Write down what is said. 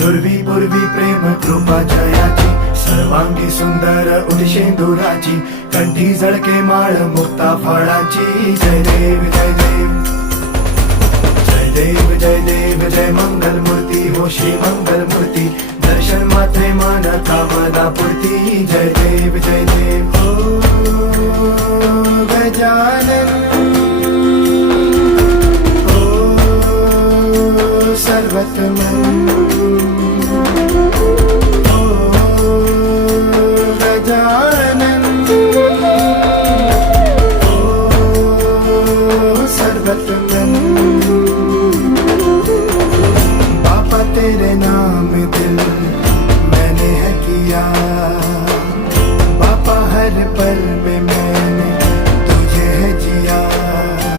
नुरवी पूर्वी प्रेम कृपा जयाची, सर्वांगी सुंदर उदिशेंदुराची, कंठी झळके माळ मुक्ता फळाची. जय देव जय देव जय देव जय देव जय मंगल मूर्ती हो श्री मंगल मूर्ती, दर्शन मात्रे मान कामना पूर्ती. जय देव जय देव ओ गजानन ओ सर्वतमन ओ गजानन ओ सर्वतमन.